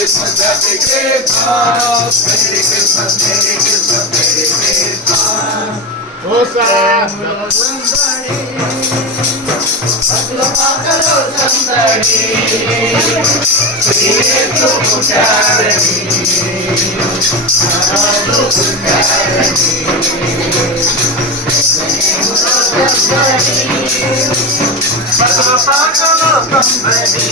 Christmas, Happy Christmas, Merry Christmas, Merry Christmas, Merry Christmas. Hosanna, Sundari, Atlapakalo Sundari, Yesu Putarani, Aradu Putarani, Atlapakalo Sundari,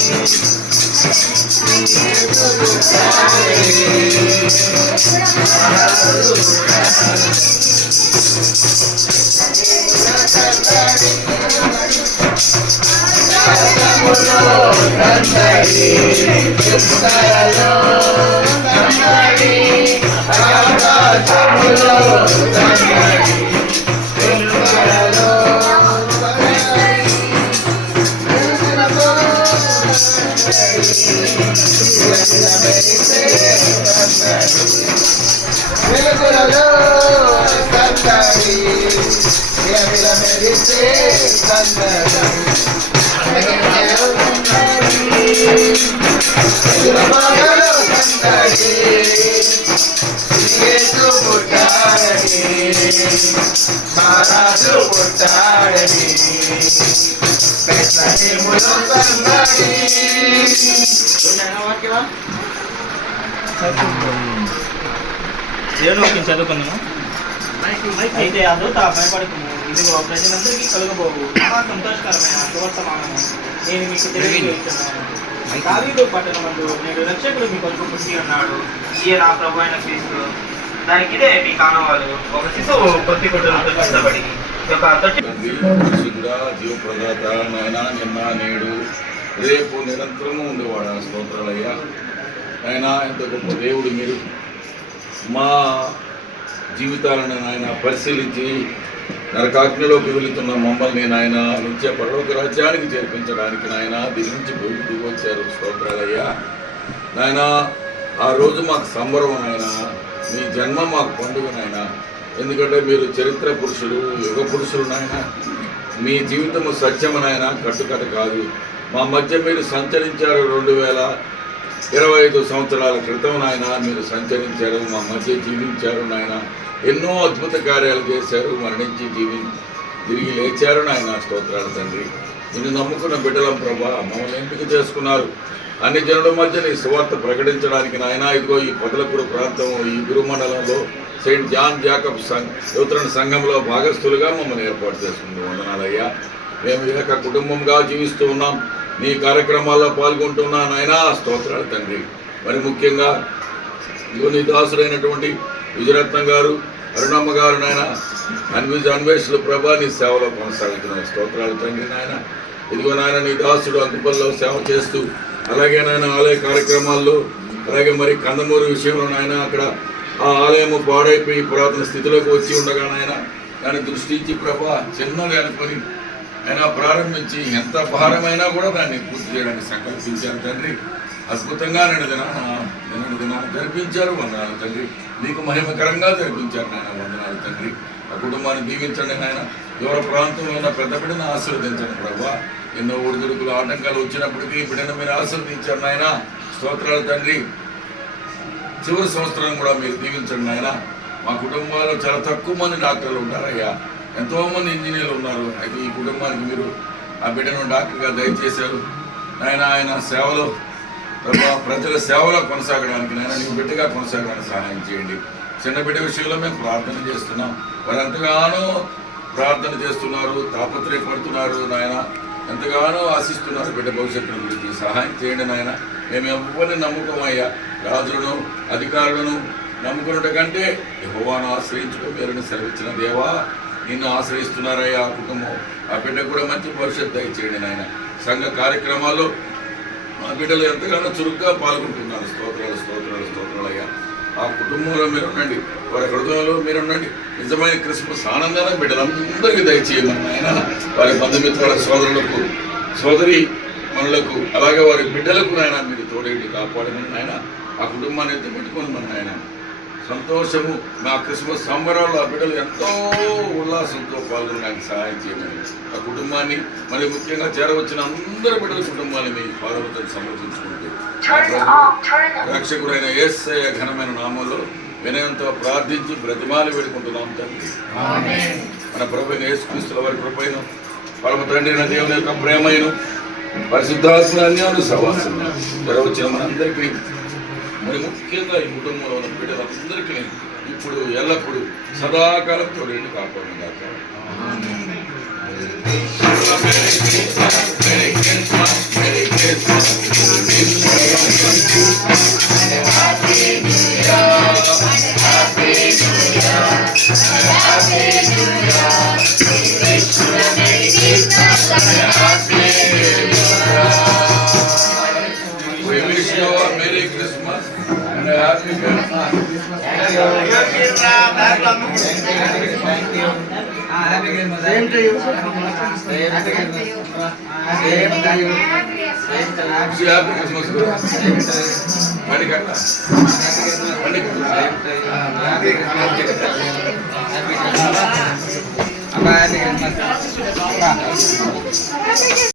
దేవుని వాక్యం చదువుకున్నాము. అయితే ఆ దూత భయపడుకును, ఇదిగో ప్రజలందరికీ కలుగబోవు మహా సంతోషకరమైన సువర్తమానము నేను మీకు తెలియజేస్తున్నాను. దావీదు పట్టణమందు నేడు రక్షకుడు మీ కొరకు పుట్టి ఉన్నాడు, ఈయన ప్రభు అయిన క్రీస్తు. దానికి ఇదే మీ కానవాలు, ఒక శిశువు కొద్ది గుడ్డలతో కష్టపడి జీవప్రదాత నాయన నిన్న నేడు రేపు నిరంతరము ఉండేవాడు. స్తోత్రాలయ్యా ఆయన, ఎంత గొప్ప దేవుడు మీరు. మా జీవితాలను ఆయన పరిశీలించి నరకాగ్నిలోకి వెళుతున్న మమ్మల్ని నాయన నిత్య పరలోక రాజ్యానికి చేర్పించడానికి నాయన దీని నుంచి దిగి వచ్చారు. స్తోత్రాలయ్యా నాయన, ఆ రోజు మాకు సంబరం నాయన, మీ జన్మ మాకు పండుగ నాయన. ఎందుకంటే మీరు చరిత్ర పురుషులు, యుగ పురుషులు నాయన. మీ జీవితము సత్యము నాయన, కట్టుకథ కాదు. మా మధ్య మీరు సంచరించారు. 2025 సంవత్సరాల క్రితం నాయన మీరు సంచరించారు, మా మధ్య జీవించారు నాయన. ఎన్నో అద్భుత కార్యాలు చేశారు, మరణించి తిరిగి లేచారు నాయన. స్తోత్రాలు తండ్రి. నిన్ను నమ్ముకున్న బిడ్డలం ప్రభా, మమ్మల్ని ఎంపిక చేసుకున్నారు. అన్ని జనుల మధ్య నీ సువార్త ప్రకటించడానికి నాయన. ఇదిగో ఈ పొదలకూరు ప్రాంతం, ఈ గురుమండలంలో సెయింట్ జాన్ జాకబ్ లూథరన్ సంఘంలో భాగస్థులుగా మమ్మల్ని ఏర్పాటు చేసుకుంటూ వందనాలయ్యా. మేము ఏక కుటుంబంగా జీవిస్తూ ఉన్నాం, నీ కార్యక్రమాల్లో పాల్గొంటున్నా నాయన. స్తోత్రాలు తండ్రి. మరి ముఖ్యంగా ఇదిగో నీ దాసుడైనటువంటి విజయరత్నం గారు, అరుణమ్మ గారు నాయన, అన్వేషులు ప్రభా నీ సేవలో కొనసాగుతున్నాయి. స్తోత్రాలు తండ్రి నాయన. ఇదిగో నాయన నీ దాసుడు అంకుపల్లో సేవ చేస్తూ, అలాగే నాయన ఆలయ కార్యక్రమాల్లో, అలాగే మరి కందమూరు విషయంలో నాయన అక్కడ ఆ ఆలయము పాడైపోయి పురాతన స్థితిలోకి వచ్చి ఉండగా నాయన దాన్ని దృష్టించి ప్రభా చిన్నది అనుకొని ఆయన ప్రారంభించి ఎంత భారమైనా కూడా దాన్ని పూర్తి చేయడానికి సంకల్పించారు తండ్రి. అద్భుతంగా నిన్న దినాన్ని జరిపించారు. వందనాలు తండ్రి. మీకు మహిమకరంగా జరిపించారు నాయన. వందనాలు తండ్రి. ఆ కుటుంబాన్ని దీవించండి నాయన. దూర ప్రాంతంలో ఉన్న పెద్ద బిడ్డను ఆశీర్వదించండి ప్రభా. ఎన్నో ఒడిదుడుకులు ఆటంకాలు వచ్చినప్పటికీ బిడ్డను మీరు ఆశీర్వదించారు నాయన. స్తోత్రాలు తండ్రి. చివరి సంవత్సరం కూడా మీరు దీవించండి నాయన. మా కుటుంబాల్లో చాలా తక్కువ మంది డాక్టర్లు ఉంటారయ్యా, ఎంతోమంది ఇంజనీర్లు ఉన్నారు. అయితే ఈ కుటుంబానికి మీరు ఆ బిడ్డను డాక్టర్గా దయచేశారు నాయన. ఆయన సేవలో ప్రజల సేవలో కొనసాగడానికి నాయన, నీ బిడ్డగా కొనసాగడానికి సహాయం చేయండి. చిన్న బిడ్డ విషయంలో మేము ప్రార్థన చేస్తున్నాం. వారు ఎంతగానో ప్రార్థన చేస్తున్నారు, తాపత్రయపడుతున్నారు నాయన, ఎంతగానో ఆశిస్తున్నారు బిడ్డ భవిష్యత్తును గురించి. సహాయం చేయండి నాయన. మేము ఎవరిని నమ్ముకోమయ్యా, రాజులను అధికారులను నమ్ముకున్నట్టు కంటే యెహోవాను ఆశ్రయించడం మేరని సెలవిచ్చిన దేవా, నిన్ను ఆశ్రయిస్తున్నారయ్యా. ఆ కుటుంబం, ఆ బిడ్డకు కూడా మంచి భవిష్యత్తు దయచేయండి నాయన. సంఘ కార్యక్రమాల్లో ఆ బిడ్డలు ఎంతగానో చురుగ్గా పాల్గొంటున్నారు. స్తోత్రాలు స్తోత్రాలు స్తోత్రాలయ్యా. ఆ కుటుంబంలో మీరుండండి, వారి హృదయంలో మీరుండండి. నిజమైన క్రిస్మస్ ఆనందాన్ని బిడ్డలందరికీ దయచేయమని నాయన. వారి బంధుమిత్రుల సోదరులకు, సోదరి మనులకు, అలాగే వారి బిడ్డలకు నాయన మీరు తోడేటి కాపాడమని నాయన. ఆ కుటుంబాన్ని ఎత్తి పెట్టుకొని మన నాయన సంతోషము మా క్రిస్మస్ సంబరాల్లో ఆ బిడ్డలు ఎంతో ఉల్లాసంతో పాల్గొనడానికి సహాయం చేయమని ఆ కుటుంబాన్ని మరి ముఖ్యంగా చేరవచ్చిన అందరి బిడ్డల కుటుంబాన్ని మీ పాదవతో సమర్పించుకుంటూ రక్షకుడైన యేసయ్య ఘనమైన నామంలో వినయంతో ప్రార్థించి బ్రతిమాలి వేడుకుంటున్నాం తండ్రి. మన ప్రభువైన యేసుక్రీస్తుల వారి కృపైన పరమ తండ్రి అయిన దేవుని యొక్క ప్రేమైన పరిశుద్ధాత్మ అన్యాను సహవాసం వచ్చిన మనందరికీ మరి ముఖ్యంగా ఈ కుటుంబంలో ఉన్న బిడ్డలందరికీ ఇప్పుడు ఎల్లప్పుడూ సదాకాలం తోడేంటి కాపాడు కాక. We wish you a Merry Christmas and a Happy Christmas. Same to you. Wish you Happy Christmas. Madikata. Happy Christmas.